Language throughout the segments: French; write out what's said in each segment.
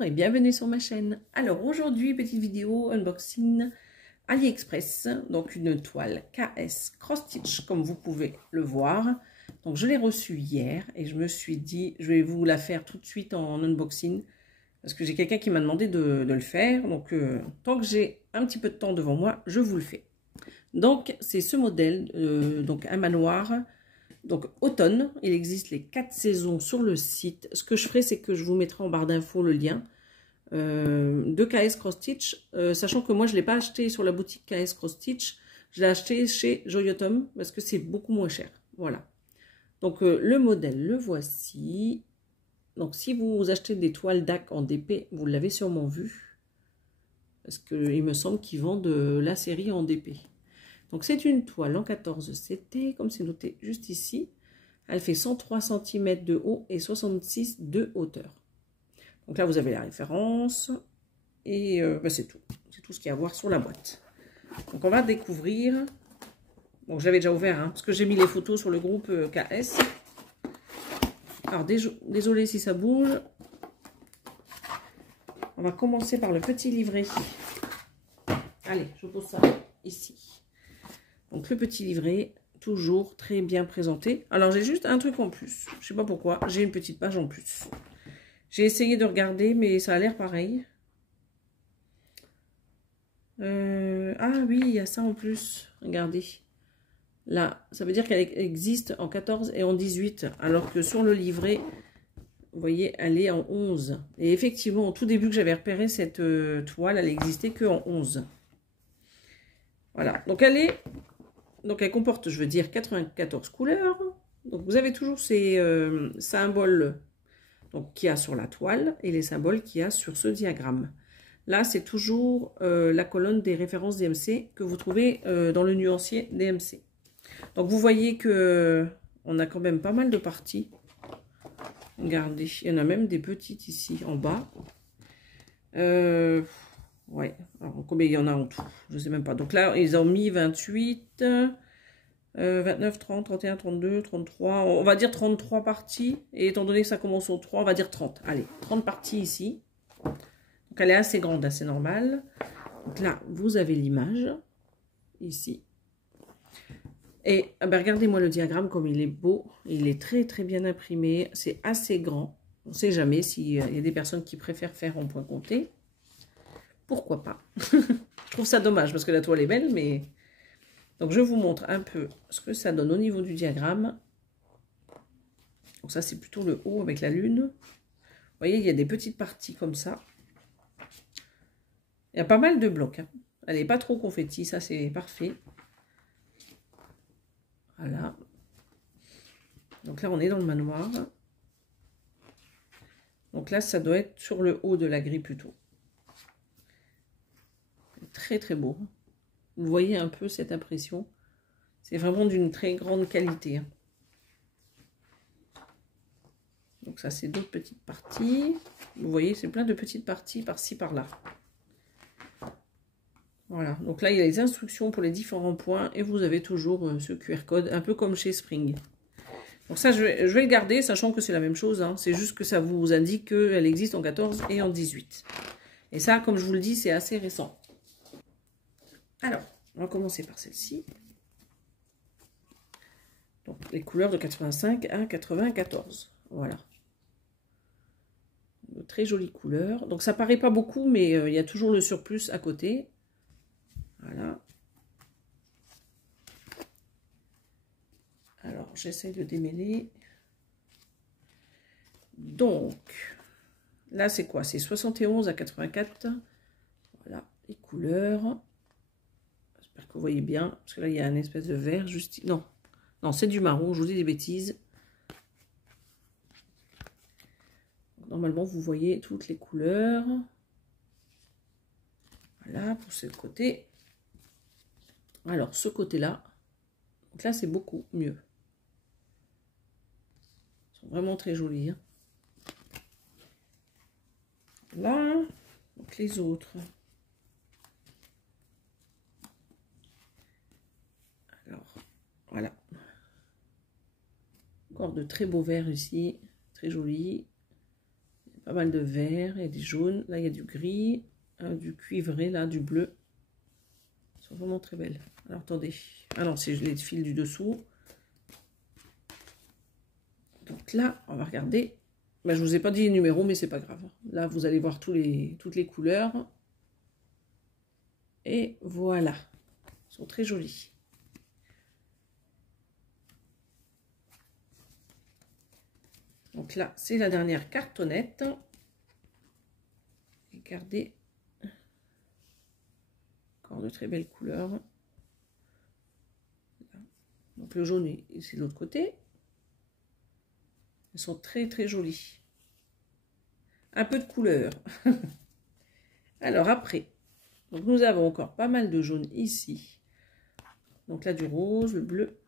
Bonjour et bienvenue sur ma chaîne. Alors aujourd'hui, petite vidéo unboxing AliExpress, donc une toile KS Cross Stitch comme vous pouvez le voir. Donc je l'ai reçue hier et je me suis dit je vais vous la faire tout de suite en unboxing parce que j'ai quelqu'un qui m'a demandé de le faire. Donc tant que j'ai un petit peu de temps devant moi, je vous le fais. Donc c'est ce modèle, donc un manoir. Donc automne, il existe les 4 saisons sur le site. Ce que je ferai, c'est que je vous mettrai en barre d'infos le lien de KS Cross Stitch, sachant que moi je ne l'ai pas acheté sur la boutique KS Cross Stitch, je l'ai acheté chez Joyotom parce que c'est beaucoup moins cher. Voilà. Donc le modèle, le voici. Donc si vous achetez des toiles DAC en DP, vous l'avez sûrement vu. Parce qu'il me semble qu'ils vendent la série en DP. Donc c'est une toile en 14 CT, comme c'est noté juste ici. Elle fait 103 cm de haut et 66 de hauteur. Donc là vous avez la référence et c'est tout. C'est tout ce qu'il y a à voir sur la boîte. Donc on va découvrir. Donc j'avais déjà ouvert, hein, parce que j'ai mis les photos sur le groupe KS. Alors désolé si ça bouge. On va commencer par le petit livret. Allez, je pose ça ici. Donc le petit livret, toujours très bien présenté. Alors j'ai juste un truc en plus. Je sais pas pourquoi, j'ai une petite page en plus. J'ai essayé de regarder, mais ça a l'air pareil. Ah oui, il y a ça en plus. Regardez. Là, ça veut dire qu'elle existe en 14 et en 18. Alors que sur le livret, vous voyez, elle est en 11. Et effectivement, au tout début que j'avais repéré cette toile, elle n'existait qu'en 11. Voilà. Donc elle comporte, je veux dire, 94 couleurs. Donc vous avez toujours ces symboles qu'il y a sur la toile et les symboles qu'il y a sur ce diagramme. Là, c'est toujours la colonne des références DMC que vous trouvez dans le nuancier DMC. Donc vous voyez que on a quand même pas mal de parties. Regardez, il y en a même des petites ici en bas. Ouais, alors combien il y en a en tout? Je sais même pas. Donc là, ils ont mis 28, 29, 30, 31, 32, 33. On va dire 33 parties. Et étant donné que ça commence au 3, on va dire 30. Allez, 30 parties ici. Donc elle est assez grande, assez normale. Donc là, vous avez l'image, ici. Et ben, regardez-moi le diagramme comme il est beau. Il est très très bien imprimé. C'est assez grand. On ne sait jamais s'il y a des personnes qui préfèrent faire en point compté. Pourquoi pas? Je trouve ça dommage parce que la toile est belle, mais... Donc je vous montre un peu ce que ça donne au niveau du diagramme. Donc ça c'est plutôt le haut avec la lune. Vous voyez, il y a des petites parties comme ça. Il y a pas mal de blocs, hein. Elle n'est pas trop confetti, ça c'est parfait. Voilà. Donc là on est dans le manoir. Donc là ça doit être sur le haut de la grille plutôt. Très très beau. Vous voyez un peu cette impression. C'est vraiment d'une très grande qualité, hein. Donc ça c'est d'autres petites parties. Vous voyez, c'est plein de petites parties par-ci par-là. Voilà, donc là il y a les instructions pour les différents points et vous avez toujours ce QR code, un peu comme chez Spring. Donc ça je vais le garder, sachant que c'est la même chose, hein. C'est juste que ça vous indique qu'elle existe en 14 et en 18. Et ça, comme je vous le dis, c'est assez récent. Alors, on va commencer par celle-ci. Donc les couleurs de 85 à 94, voilà. De très jolies couleurs. Donc ça paraît pas beaucoup, mais il y a toujours le surplus à côté. Voilà. Alors, j'essaie de démêler. Donc, là, c'est quoi? C'est 71 à 84. Voilà, les couleurs. J'espère que vous voyez bien. Parce que là, il y a une espèce de vert juste... Non, non, c'est du marron. Je vous dis des bêtises. Normalement, vous voyez toutes les couleurs. Voilà, pour ce côté. Alors, ce côté-là. Donc là, c'est beaucoup mieux. Ils sont vraiment très jolis, hein. Là, donc les autres. Alors, voilà. Encore de très beaux verts ici. Très jolis. Pas mal de vert et des jaunes. Là, il y a du gris, du cuivré, là, du bleu. Elles sont vraiment très belles. Alors, attendez. Ah non, c'est les fils du dessous. Donc là, on va regarder. Ben, je ne vous ai pas dit les numéros, mais c'est pas grave. Là, vous allez voir toutes les couleurs. Et voilà. Elles sont très jolies. Donc là, c'est la dernière cartonnette. Regardez. Encore de très belles couleurs. Donc le jaune, c'est de l'autre côté. Elles sont très très jolies. Un peu de couleur. Alors après, donc nous avons encore pas mal de jaune ici. Donc là du rose, le bleu.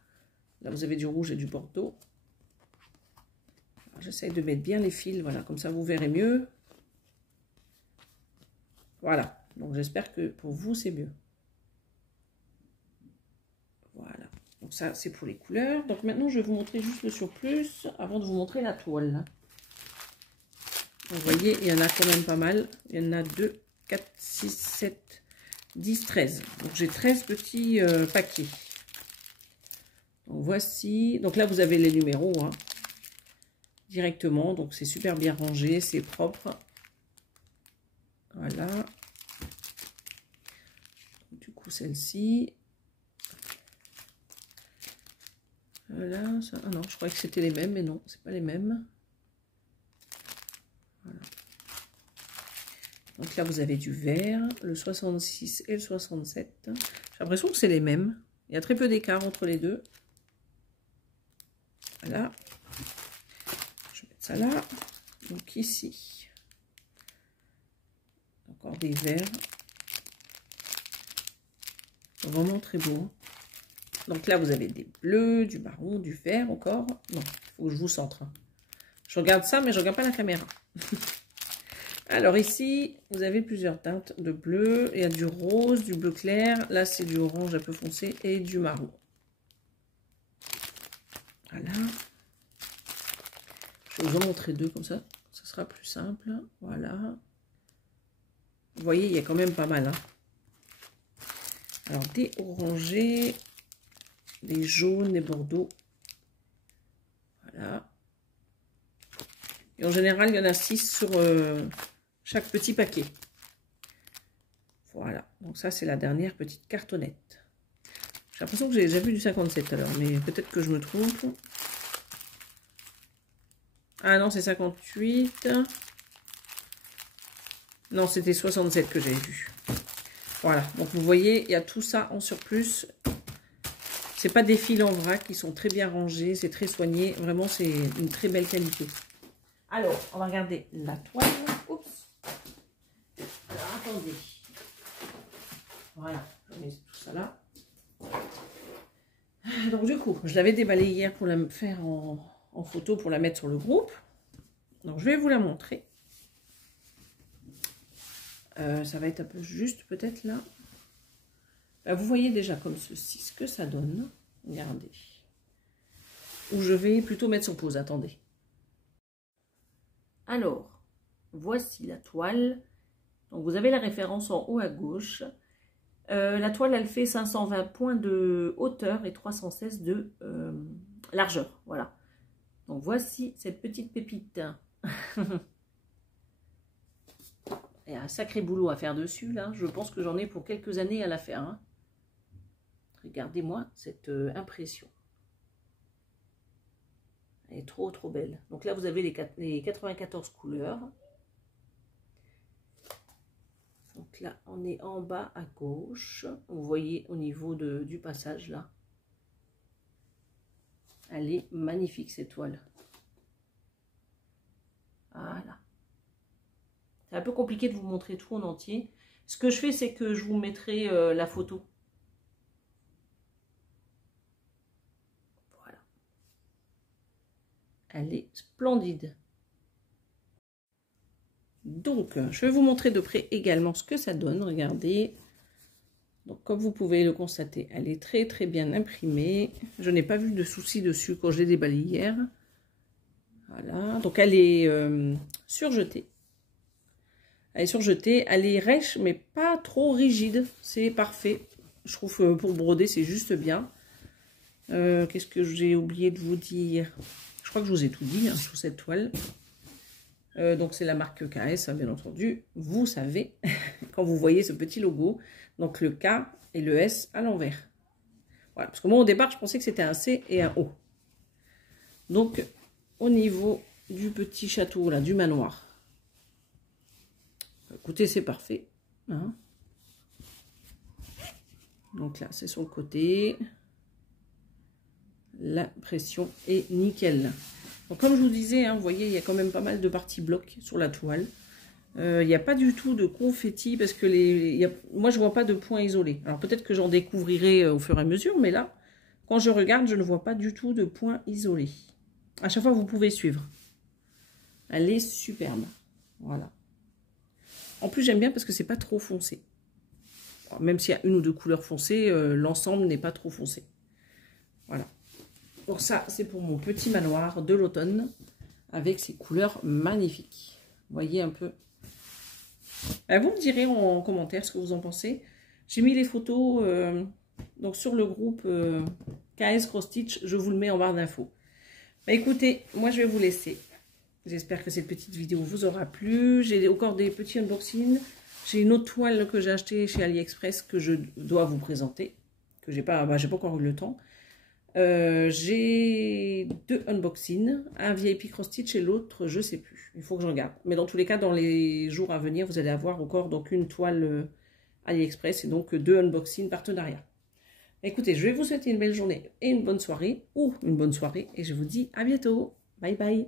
Là vous avez du rouge et du bordeaux. J'essaye de mettre bien les fils, voilà, comme ça vous verrez mieux. Voilà, donc j'espère que pour vous c'est mieux. Voilà, donc ça c'est pour les couleurs. Donc maintenant je vais vous montrer juste le surplus avant de vous montrer la toile. Vous voyez, il y en a quand même pas mal. Il y en a 2, 4, 6, 7, 10, 13. Donc j'ai 13 petits paquets. Donc voici, donc là vous avez les numéros hein, directement. Donc c'est super bien rangé, c'est propre. Voilà. Du coup celle-ci. Voilà, ça. Ah non, je croyais que c'était les mêmes, mais non, c'est pas les mêmes. Voilà. Donc là, vous avez du vert, le 66 et le 67. J'ai l'impression que c'est les mêmes. Il y a très peu d'écart entre les deux. Voilà. Je vais mettre ça là. Donc ici, encore des verts. Vraiment très beau. Donc là, vous avez des bleus, du marron, du vert encore. Non, il faut que je vous centre. Je regarde ça, mais je ne regarde pas la caméra. Alors ici, vous avez plusieurs teintes de bleu. Il y a du rose, du bleu clair. Là, c'est du orange un peu foncé et du marron. Voilà. Je vais vous en montrer deux comme ça. Ça sera plus simple. Voilà. Vous voyez, il y a quand même pas mal. Hein. Alors, des orangés, des jaunes, des bordeaux. Voilà. Et en général, il y en a 6 sur chaque petit paquet. Voilà. Donc ça, c'est la dernière petite cartonnette. J'ai l'impression que j'ai déjà vu du 57 alors, mais peut-être que je me trompe. Ah non, c'est 58. Non, c'était 67 que j'avais vu. Voilà. Donc vous voyez, il y a tout ça en surplus. C'est pas des fils en vrac, ils sont très bien rangés, c'est très soigné. Vraiment, c'est une très belle qualité. Alors, on va regarder la toile. Oups. Alors, attendez. Voilà, je mets tout ça là. Donc, du coup, je l'avais déballée hier pour la faire en photo, pour la mettre sur le groupe. Donc, je vais vous la montrer. Ça va être un peu juste, peut-être, là. Vous voyez déjà comme ceci ce que ça donne. Regardez. Ou je vais plutôt mettre sur pause, attendez. Alors, voici la toile. Donc, vous avez la référence en haut à gauche. La toile, elle fait 520 points de hauteur et 316 de largeur. Voilà. Donc, voici cette petite pépite. Il y a un sacré boulot à faire dessus, là. Je pense que j'en ai pour quelques années à la faire. Hein. Regardez-moi cette impression. Elle est trop, trop belle. Donc là, vous avez les 94 couleurs. Donc là, on est en bas à gauche. Vous voyez au niveau du passage, là. Elle est magnifique, cette toile. Voilà. C'est un peu compliqué de vous montrer tout en entier. Ce que je fais, c'est que je vous mettrai la photo. Voilà. Elle est splendide. Donc, je vais vous montrer de près également ce que ça donne. Regardez. Donc, comme vous pouvez le constater, elle est très très bien imprimée. Je n'ai pas vu de soucis dessus quand je l'ai déballée hier. Voilà. Donc, elle est surjetée. Elle est surjetée, elle est rêche, mais pas trop rigide. C'est parfait. Je trouve que pour broder, c'est juste bien. Qu'est-ce que j'ai oublié de vous dire? Je crois que je vous ai tout dit hein, sur cette toile. Donc c'est la marque KS, hein, bien entendu. Vous savez, quand vous voyez ce petit logo, donc le K et le S à l'envers. Voilà, parce que moi au départ, je pensais que c'était un C et un O. Donc au niveau du petit château, là, du manoir. Écoutez, c'est parfait. Hein. Donc là, c'est sur le côté. La pression est nickel. Donc, comme je vous disais, hein, vous voyez, il y a quand même pas mal de parties blocs sur la toile. Il n'y a pas du tout de confetti parce que moi, je ne vois pas de points isolés. Alors, peut-être que j'en découvrirai au fur et à mesure, mais là, quand je regarde, je ne vois pas du tout de points isolés. À chaque fois, vous pouvez suivre. Elle est superbe. Voilà. En plus, j'aime bien parce que c'est pas trop foncé. Même s'il y a une ou deux couleurs foncées, l'ensemble n'est pas trop foncé. Voilà. Donc ça, c'est pour mon petit manoir de l'automne avec ces couleurs magnifiques. Vous voyez un peu. Vous me direz en commentaire ce que vous en pensez. J'ai mis les photos donc sur le groupe KS Cross Stitch. Je vous le mets en barre d'infos. Écoutez, moi je vais vous laisser. J'espère que cette petite vidéo vous aura plu. J'ai encore des petits unboxings. J'ai une autre toile que j'ai achetée chez AliExpress que je dois vous présenter. Que j'ai pas encore eu le temps. J'ai deux unboxings, un VIP Cross Stitch et l'autre je sais plus, il faut que je regarde, mais dans tous les cas dans les jours à venir vous allez avoir encore donc une toile AliExpress et donc deux unboxings partenariat. Écoutez, je vais vous souhaiter une belle journée et une bonne soirée ou une bonne soirée et je vous dis à bientôt, bye bye.